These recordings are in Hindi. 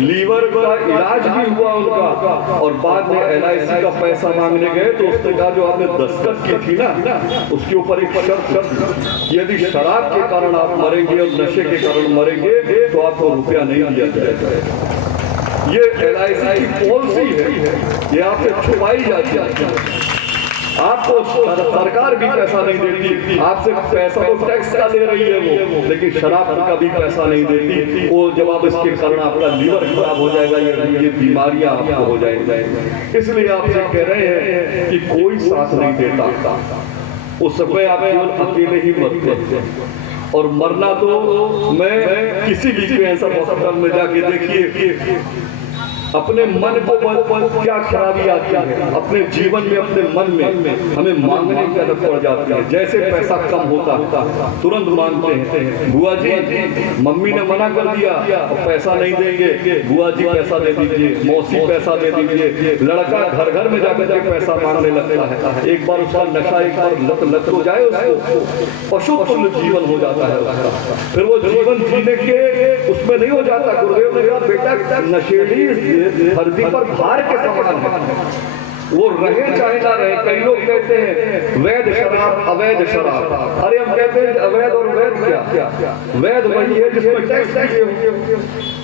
लीवर का इलाज भी हुआ उनका, और बाद में LIC का पैसा मांगने गए तो उसने कहा जो आपने दस्तखत की थी ना उसके ऊपर एक शर्त, यदि शराब के कारण आप मरेंगे और नशे के कारण मरेंगे तो आपको रुपया नहीं दिया जाएगा। ये LIC की पॉलिसी है, ये आपसे छुपाई जाती है। आपको सरकार भी पैसा नहीं देती, आपसे पैसा तो टैक्स का ले रही है वो, लेकिन शराब का भी पैसा नहीं देती। वो जब आप इसके कारण आपका लीवर खराब हो जाएगा, ये बीमारियां आपको हो जाएंगी। इसलिए आपसे कह रहे हैं कि कोई साथ नहीं देता, उस समय आप केवल अकेले ही मरते हैं। और मरना तो मैं किसी भी कैंसर हॉस्पिटल में जाके देखिए, अपने मन को क्या खराबी आती है, अपने जीवन में अपने मन में हमें मांगने की आदत पड़ जाती है। जैसे पैसा कम होता तुरंत मांगते हैं, बुआ जी मम्मी ने मना कर दिया पैसा नहीं देंगे, बुआ जी पैसा दे दीजिए, मौसी पैसा दे दीजिए। लड़का घर घर में जाकर के पैसा मांगने लगता है। एक बार उसका नशा, एक बार लत हो जाए उसको पशु तुल्य जीवन हो जाता है उसका, फिर वो जीवन जीने के उसमें नहीं हो जाता। गुरुदेव ने कहा बेटा नशेड़ी धरती पर भार के समान है, वो रहे चाहे ना रहे। कई लोग कहते हैं वैध शराब अवैध शराब, अरे हम कहते हैं अवैध और वैध क्या? वैध वही है जिसमें टैक्स दिए होंगे,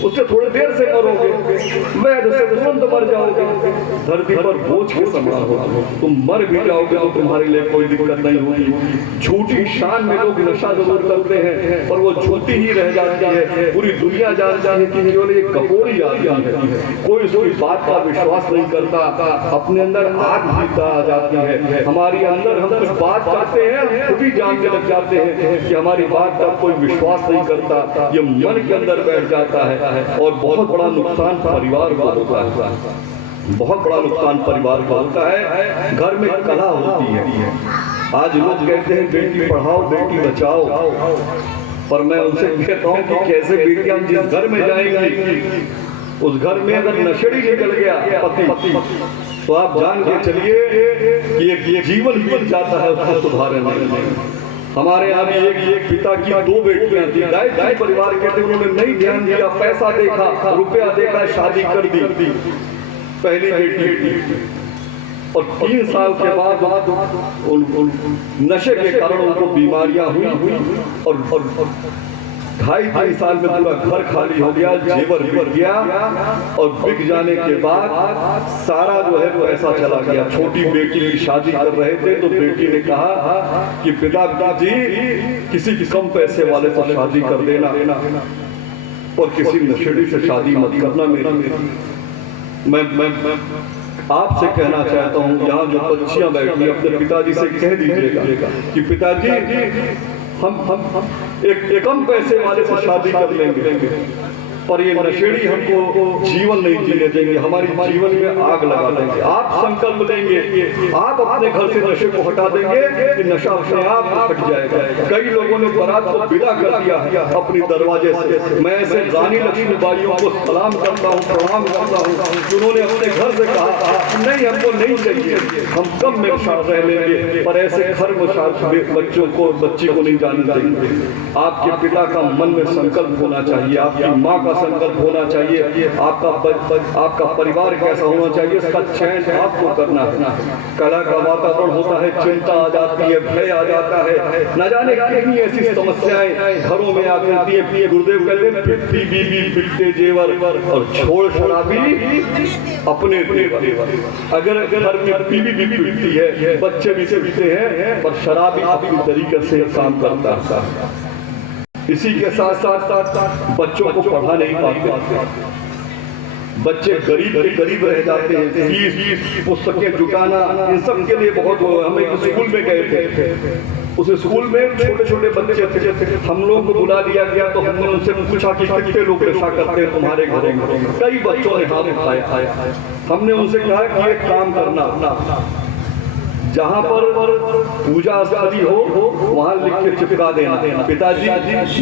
उससे थोड़ी देर से मरोगे, वैध से तुरंत मर जाओगे। धरती पर बोझ के समान हो, तुम मर भी जाओगे तो तुम्हारे लिए कोई दिक्कत नहीं होगी। झूठी शान में लोग नशा जरूर करते हैं पर वो झूठी ही रह जाती है। पूरी दुनिया जानती है कि केवल एक कपोरी आती है, कोई उसकी बात का विश्वास नहीं करता, अपने अंदर आग भीतर आ जाती है। हमारी अंदर हम कुछ बात करते हैं, हम खुद ही जानने लग जाते हैं कि हमारी बात का कोई विश्वास नहीं करता, ये मन के अंदर बैठ जाता है और बहुत बड़ा नुकसान परिवार को होता है, बहुत बड़ा नुकसान परिवार को होता है। घर में कला होती है। आज लोग कहते हैं बेटी पढ़ाओ बेटी बचाओ, पर मैं उनसे कहता हूँ कि कैसे बेटियां जिस घर में जाएंगी उस घर में अगर नशेड़ी निकल गया पति तो आप जान के चलिए कि ये जीवन बीत जाता है उसको सुधारने में। हमारे यहाँ भी एक पिता की 2 बेटियां थी, दाई परिवार के थे, उन्होंने नहीं ध्यान दिया, पैसा देखा, रुपया देखा, शादी कर दी पहली बेटी, और 3 साल के बाद नशे के कारण उनको बीमारियां हुई और 2.5-3 साल में पूरा घर खाली हो गया, जेवर बिक गया, और बिक जाने के बाद सारा जो है पैसा चला गया। छोटी बेटी की शादी कर रहे थे तो बेटी ने कहा कि पिताजी किसी कम पैसे वाले से शादी कर देना और किसी नशेड़ी से शादी मत करना। मैं आपसे कहना चाहता हूँ, यहाँ जो बच्चियां बैठी अपने पिताजी से कह दीजिएगा कि पिताजी हम एक कम पैसे वाले से शादी कर लेंगे पर ये नशेड़ी हमको जीवन नहीं जीने देंगे, हमारी जीवन में आग लगा देंगे। आप संकल्प लेंगे, आप अपने घर से नशे को हटा देंगे कि नशा अपने आप हट जाएगा। कई लोगों ने बारात को विदा कर दिया अपनी दरवाजे से। मैं ऐसे रानी लक्ष्मीबाइयों को सलाम करता हूँ, प्रणाम करता हूँ, जिन्होंने अपने घर से कहा नहीं हमको नहीं चाहिए, हम कम में रह लेंगे, पर ऐसे घर में बच्चों को बच्ची को नहीं जाने देंगे। आपके पिता का मन में संकल्प होना चाहिए, आपकी माँ का संकल्प होना चाहिए, आपका परिवार कैसा होना चाहिए, इसका चयन आपको करना है। कला का वातावरण होता है, चिंता आ जाती है, भय आ जाता है, न जाने कितनी ऐसी समस्याएं घरों में आती है। गुरुदेव कहते हैं पिट्टी बीबी पिट्टे जेवर और छोड़ शराबी अपने तेवर। अगर घर में बीबी भी पिटती है, बच्चे भी पीते हैं, पर शराबी अपनी तरीके से काम करता है। इसी के साथ साथ बच्चों को पढ़ा नहीं पाते, बच्चे गरीब के गरीब रह जाते हैं। फीस पुस्तकें जुटाना इन सब के लिए बहुत। हमें स्कूल में गए थे, उस स्कूल में छोटे छोटे बच्चे थे, हम लोग को बुला दिया गया तो हमने उनसे पूछा कि कितने लोग नशा करते हैं तुम्हारे घरों में। कई बच्चों ने हाथ उठाया। हमने उनसे कहा कि एक काम करना, जहाँ पर पूजा स्थली हो वहाँ लिख के चिपका देना, पिताजी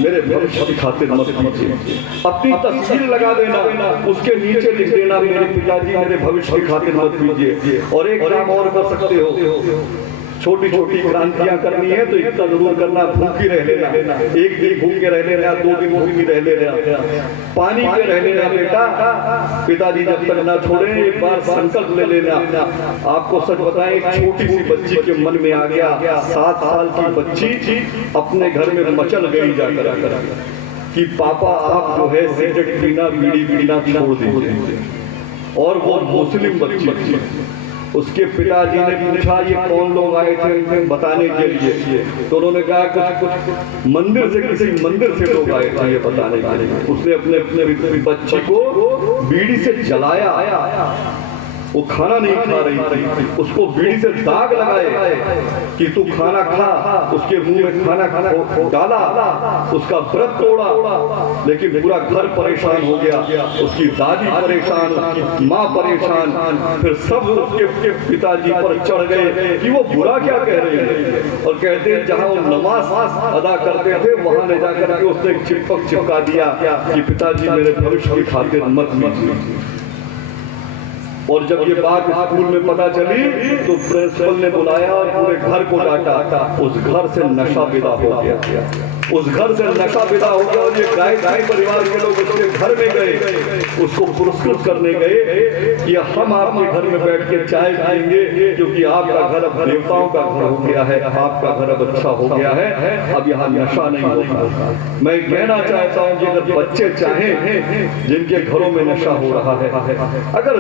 मेरे भविष्य की खातिर मत कीजिए। अपनी तस्वीर लगा देना, उसके नीचे लिख देना मेरे पिताजी मेरे भविष्य की खातिर मत कीजिए। और एक काम और कर सकते हो, छोटी छोटी क्रांतियां करनी है तो इतना जरूर करना, भूखी रह लेना, एक दिन भूखे रह लेना, 2 दिन भूखी रह लेना, पानी पे रह लेना बेटा, पिताजी जब तक ना छोड़े एक बार संकल्प ले लेना। आपको सच बताएं, एक छोटी सी बच्ची के मन में आ गया, 7 साल की बच्ची अपने घर में मचल गई जाकर कि पापा आप जो है सिगरेट पीना, बीड़ी पीना छोड़ दीजिए। और वो मुस्लिम बच्ची थी। उसके पिताजी ने पूछा ये कौन लोग आए थे बताने के लिए, तो उन्होंने कहा कुछ मंदिर से, किसी मंदिर से लोग आए थे ये बताने के लिए। उसने अपने बच्ची को बीड़ी से जलाया, वो खाना नहीं खा रही थी, उसको बीड़ी से दाग लगाए कि तू खाना खा, उसके मुंह में खाना डाला, उसका व्रत तोड़ा, लेकिन पूरा घर परेशान हो गया, उसकी दादी परेशान, उसकी माँ परेशान, फिर सब उसके पिताजी पर चढ़ गए कि वो बुरा क्या कह रहे हैं, और कहते हैं जहां वो नमाज अदा करते थे वहां ले जाकर के उसने चिपक चिपका दिया कि पिताजी मेरे भविष्य की खातिर मत लीजिए। और जब ये बात स्कूल में पता चली तो प्रिंसिपल ने बुलाया और पूरे घर को डांटा। उस घर से नशा विदा हो गया, उस घर से नशा विदा हो गया। और ये गायत्री परिवार के लोग उसके घर में गए, उसको पुरस्कृत करने गए कि हम आपके घर में बैठ के चाय पिएंगे, क्योंकि आपका घर अब देवताओं का घर हो गया है, आपका घर अब अच्छा हो गया है, अब यहाँ नशा नहीं होगा। मैं कहना चाहता हूँ कि अगर बच्चे चाहें जिनके घरों में नशा हो रहा है, अगर